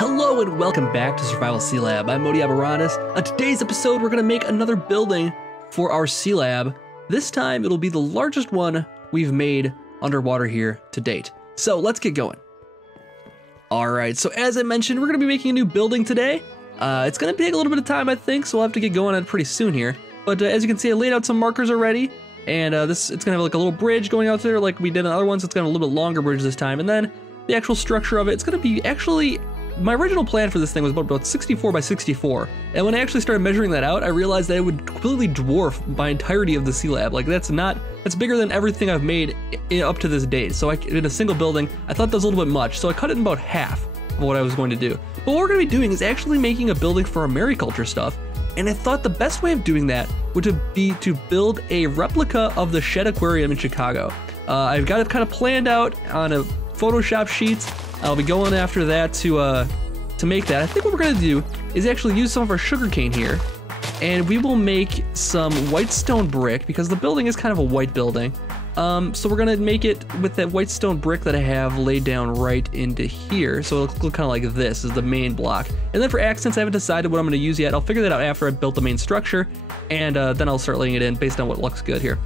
Hello and welcome back to Survival Sealab. I'm modpacks. On today's episode, we're going to make another building for our Sealab. This time, it'll be the largest one we've made underwater here to date. So let's get going. Alright, so as I mentioned, we're going to be making a new building today. It's going to take a little bit of time, I think, so we'll have to get going on it pretty soon here. But as you can see, I laid out some markers already. And it's going to have like a little bridge going out there like we did in other ones. It's going to have a little bit longer bridge this time. And then the actual structure of it, it's going to be actually... My original plan for this thing was about 64 by 64, and when I actually started measuring that out, I realized that it would completely dwarf my entirety of the Sealab. Like that's bigger than everything I've made up to this date. So in a single building, I thought that was a little bit much, so I cut it in about half of what I was going to do. But what we're going to be doing is actually making a building for our Mariculture stuff, and I thought the best way of doing that would be to build a replica of the Shedd Aquarium in Chicago. I've got it kind of planned out on a Photoshop sheets. I'll be going after that to make that. I think what we're gonna do is actually use some of our sugarcane here, and we will make some white stone brick because the building is kind of a white building. So we're gonna make it with that white stone brick that I have laid down right into here. So it'll look kind of like this is the main block. And then for accents, I haven't decided what I'm gonna use yet. I'll figure that out after I've built the main structure, and then I'll start laying it in based on what looks good here.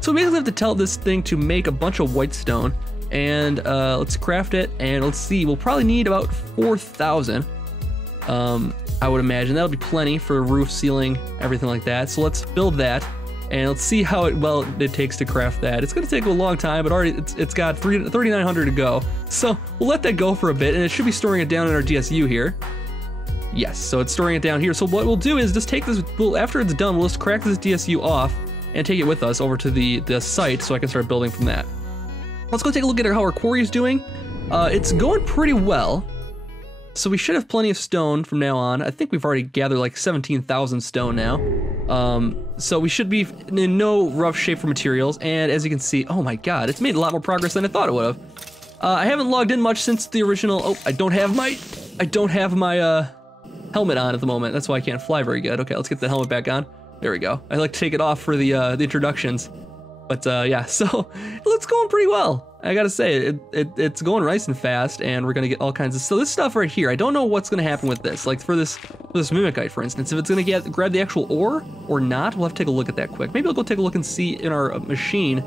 So we basically have to tell this thing to make a bunch of white stone. And let's craft it, and let's see, we'll probably need about 4,000. I would imagine that'll be plenty for roof, ceiling, everything like that. So let's build that, and let's see how it takes to craft that. It's gonna take a long time, but already it's got 3,900 to go. So we'll let that go for a bit, and it should be storing it down in our DSU here. Yes, so it's storing it down here. So what we'll do is just take this, after it's done, we'll just crack this DSU off and take it with us over to the site so I can start building from that. Let's go take a look at how our quarry is doing. It's going pretty well. So we should have plenty of stone from now on. I think we've already gathered like 17,000 stone now. So we should be in no rough shape for materials. And as you can see, oh my God, it's made a lot more progress than I thought it would have. I haven't logged in much since the original. Oh, I don't have my helmet on at the moment. That's why I can't fly very good. Okay, let's get the helmet back on. There we go. I like to take it off for the introductions. But yeah, so it's going pretty well. I gotta say, it's going nice and fast, and we're gonna get all kinds of. So this stuff right here, I don't know what's gonna happen with this. Like for this mimicite, for instance, if it's gonna grab the actual ore or not, we'll have to take a look at that quick. Maybe I'll go take a look and see in our machine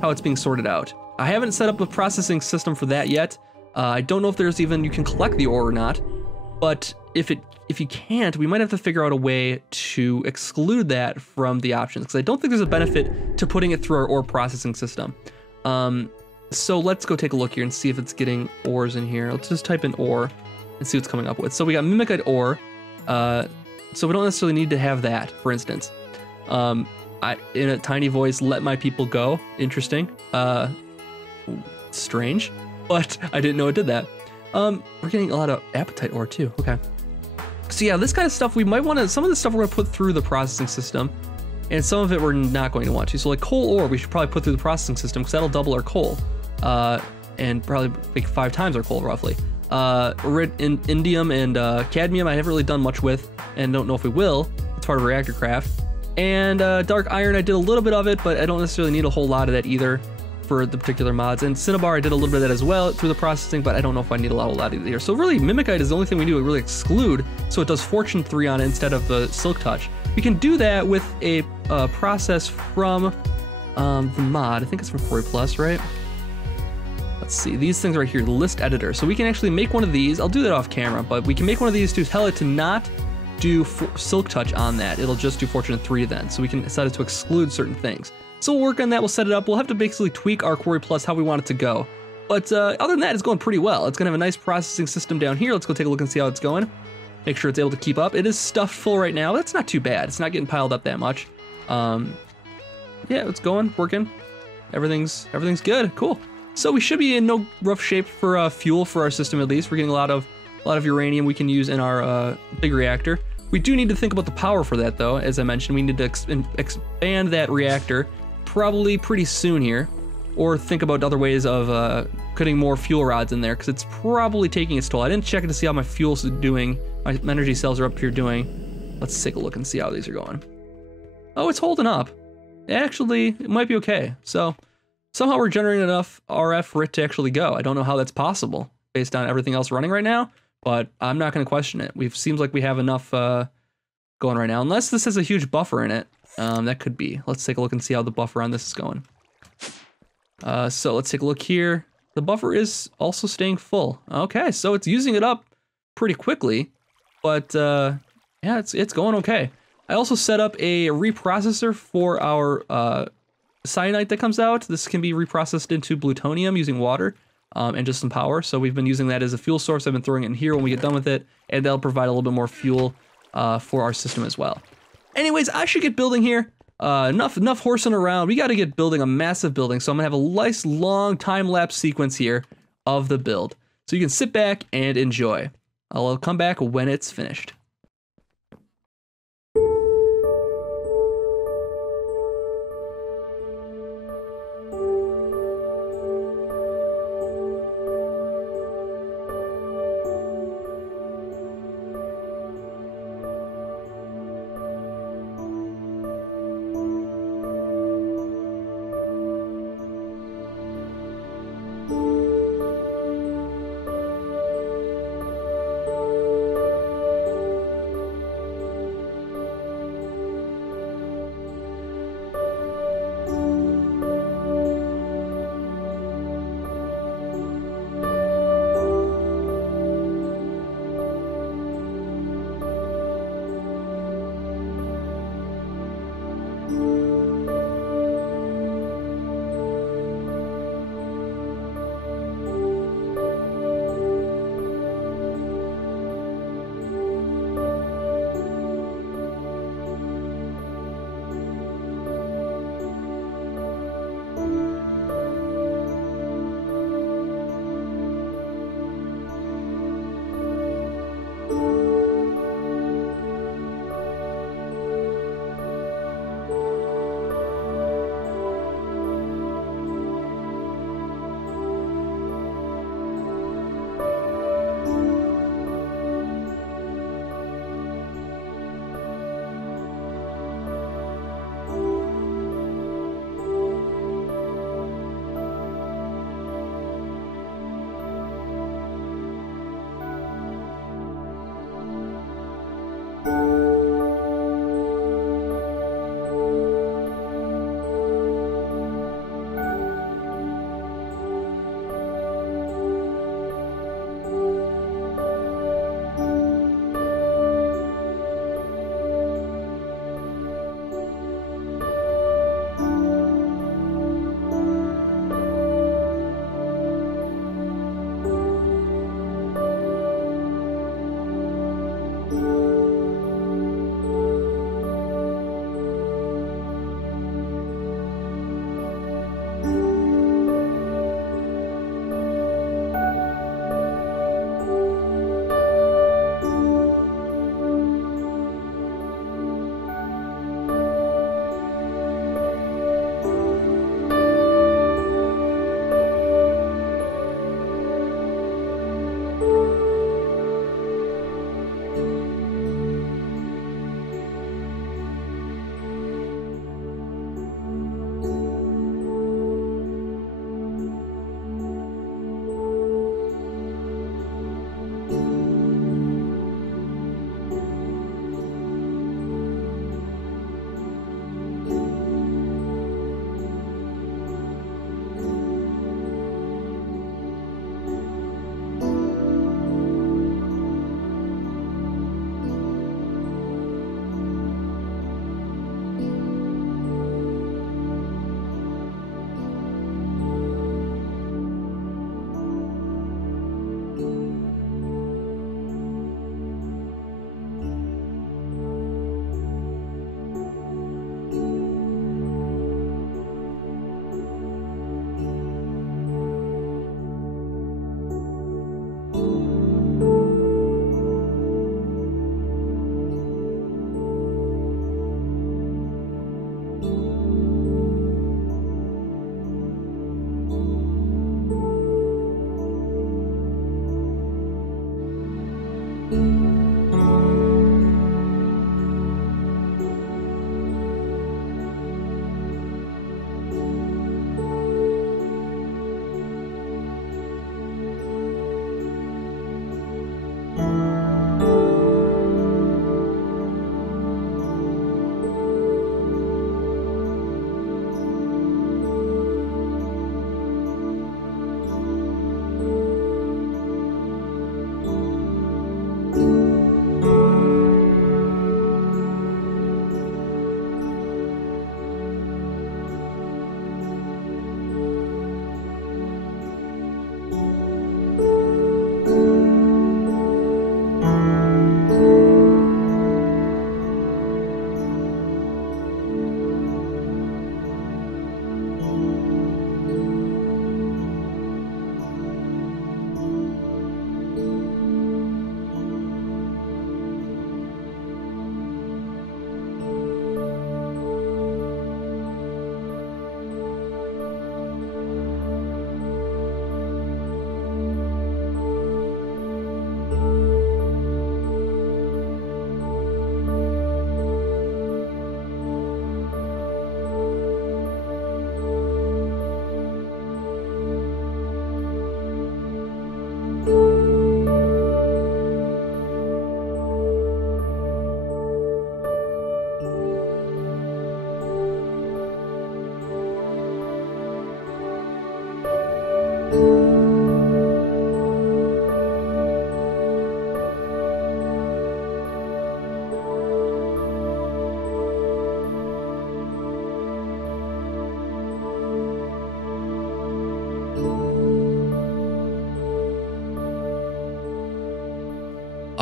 how it's being sorted out. I haven't set up a processing system for that yet. I don't know if there's even you can collect the ore or not. But if you can't, we might have to figure out a way to exclude that from the options, because I don't think there's a benefit to putting it through our ore processing system. So let's go take a look here and see if it's getting ores in here. Let's just type in ore and see what's coming up with. So we got mimicite ore, so we don't necessarily need to have that, for instance. In a tiny voice, let my people go. Interesting. Strange, but I didn't know it did that. We're getting a lot of apatite ore too. Okay. So yeah, this kind of stuff we might want to, some of the stuff we're going to put through the processing system, and some of it we're not going to want to. So like coal ore, we should probably put through the processing system because that'll double our coal, and probably like 5 times our coal roughly. Indium and cadmium I haven't really done much with, and don't know if we will. It's part of reactor craft. And dark iron, I did a little bit of it, but I don't necessarily need a whole lot of that either for the particular mods. And cinnabar, I did a little bit of that as well through the processing, but I don't know if I need a lot either. So really, mimicite is the only thing we do to really exclude, so it does fortune 3 on it instead of the silk touch. We can do that with a process from the mod. I think it's from Quarry Plus, right? Let's see, these things right here, the list editor. So we can actually make one of these. I'll do that off camera, but we can make one of these to tell it to not do silk touch on that. It'll just do fortune 3 then. So we can set it to exclude certain things. So we'll work on that, we'll set it up. We'll have to basically tweak our Quarry Plus how we want it to go. But other than that, it's going pretty well. It's gonna have a nice processing system down here. Let's go take a look and see how it's going. Make sure it's able to keep up. It is stuffed full right now. That's not too bad. It's not getting piled up that much. Yeah, it's going, working. Everything's good, cool. So we should be in no rough shape for fuel for our system at least. We're getting a lot of uranium we can use in our big reactor. We do need to think about the power for that though. As I mentioned, we need to expand that reactor probably pretty soon here, or think about other ways of putting more fuel rods in there, because it's probably taking its toll. I didn't check it to see how my fuel's doing. My energy cells are up here doing. Let's take a look and see how these are going. Oh, it's holding up. Actually, it might be okay. So somehow we're generating enough RF for it to actually go. I don't know how that's possible based on everything else running right now, but I'm not going to question it. Seems like we have enough going right now, unless this has a huge buffer in it. That could be. Let's take a look and see how the buffer on this is going. So let's take a look here. The buffer is also staying full. Okay, so it's using it up pretty quickly, but yeah, it's going okay. I also set up a reprocessor for our cyanide that comes out. This can be reprocessed into plutonium using water and just some power. So we've been using that as a fuel source. I've been throwing it in here when we get done with it, and that'll provide a little bit more fuel for our system as well. Anyways, I should get building here. Enough horsing around. We got to get building a massive building. So I'm gonna have a nice long time-lapse sequence here of the build. So you can sit back and enjoy. I'll come back when it's finished.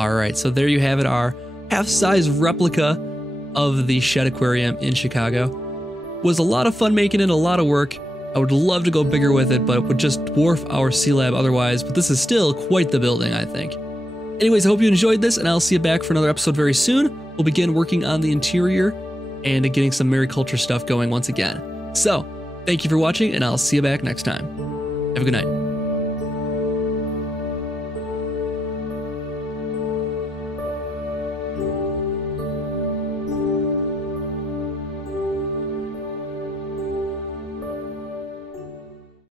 All right, so there you have it, our half-size replica of the Shedd Aquarium in Chicago. Was a lot of fun making it, a lot of work. I would love to go bigger with it, but it would just dwarf our Sealab otherwise, but this is still quite the building, I think. Anyways, I hope you enjoyed this, and I'll see you back for another episode very soon. We'll begin working on the interior and getting some Mariculture stuff going once again. So, thank you for watching, and I'll see you back next time. Have a good night.